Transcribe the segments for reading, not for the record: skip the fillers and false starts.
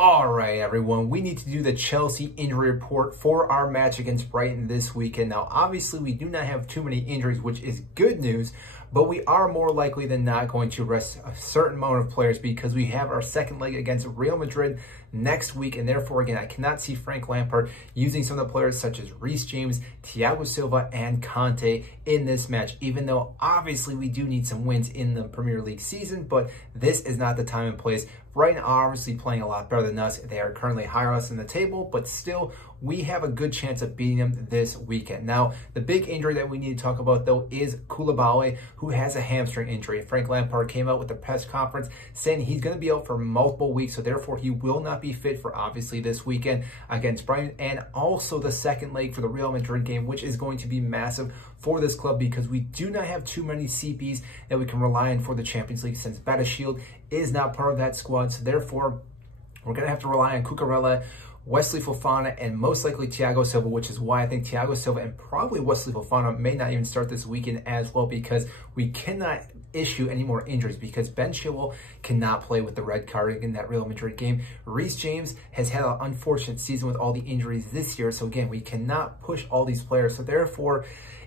All right, everyone, we need to do the Chelsea injury report for our match against Brighton this weekend. Now, obviously, we do not have too many injuries, which is good news, but we are more likely than not going to rest a certain amount of players because we have our second leg against Real Madrid next week, and therefore, again, I cannot see Frank Lampard using some of the players such as Reece James, Thiago Silva, and Conte in this match, even though obviously we do need some wins in the Premier League season, but this is not the time and place. Brighton are obviously playing a lot better than us. They are currently higher us in the table, but still, we have a good chance of beating them this weekend. Now, the big injury that we need to talk about, though, is Koulibaly, who has a hamstring injury. Frank Lampard came out with a press conference saying he's going to be out for multiple weeks, so therefore he will not be fit for, obviously, this weekend against Brighton, and also the second leg for the Real Madrid game, which is going to be massive for this club because we do not have too many CPs that we can rely on for the Champions League since Shield is not part of that squad. So therefore, we're going to have to rely on Cucurella, Wesley Fofana, and most likely Thiago Silva, which is why I think Thiago Silva and probably Wesley Fofana may not even start this weekend as well, because we cannot issue any more injuries because Ben Chilwell cannot play with the red card in that Real Madrid game. Reece James has had an unfortunate season with all the injuries this year, so again, we cannot push all these players. So therefore,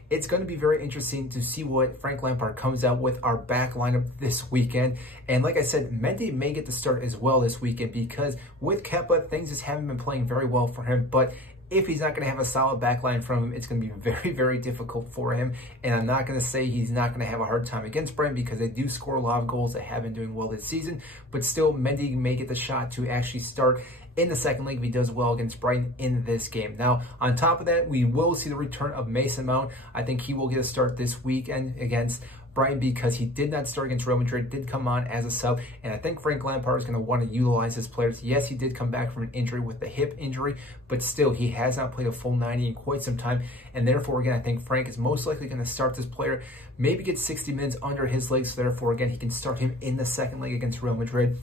it's going to be very interesting to see what Frank Lampard comes out with our back lineup this weekend. And like I said, Mendy may get the start as well this weekend because with Kepa, things just haven't been playing very well for him. But if he's not going to have a solid back line from him, it's going to be very, very difficult for him. And I'm not going to say he's not going to have a hard time against Brighton because they do score a lot of goals. They have been doing well this season. But still, Mendy may get the shot to actually start in the second leg if he does well against Brighton in this game. Now, on top of that, we will see the return of Mason Mount. I think he will get a start this weekend against Brighton because he did not start against Real Madrid, did come on as a sub, and I think Frank Lampard is going to want to utilize his players. Yes, he did come back from an injury with the hip injury, but still, he has not played a full 90 in quite some time, and therefore, again, I think Frank is most likely going to start this player, maybe get 60 minutes under his legs, so therefore, again, he can start him in the second leg against Real Madrid.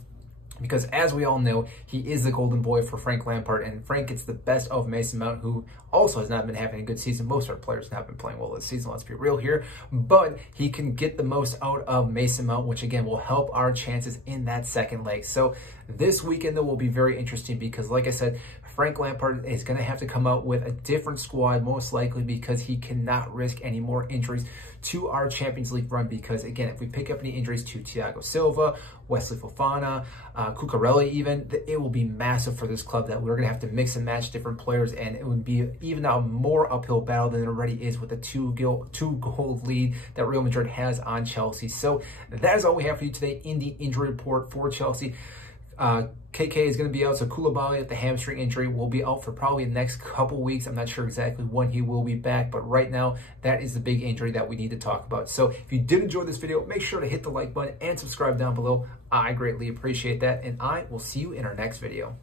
Because as we all know, he is the golden boy for Frank Lampard, and Frank gets the best of Mason Mount, who also has not been having a good season. Most of our players have not been playing well this season, let's be real here. But he can get the most out of Mason Mount, which again will help our chances in that second leg. So this weekend, though, will be very interesting because, like I said, Frank Lampard is going to have to come out with a different squad, most likely because he cannot risk any more injuries to our Champions League run because, again, if we pick up any injuries to Thiago Silva, Wesley Fofana, Cucurella even, it will be massive for this club that we're going to have to mix and match different players, and it would be even a more uphill battle than it already is with the two-goal lead that Real Madrid has on Chelsea. So that is all we have for you today in the injury report for Chelsea. KK is going to be out, so Koulibaly with the hamstring injury will be out for probably the next couple weeks. I'm not sure exactly when he will be back, but right now, that is the big injury that we need to talk about. So if you did enjoy this video, make sure to hit the like button and subscribe down below. I greatly appreciate that, and I will see you in our next video.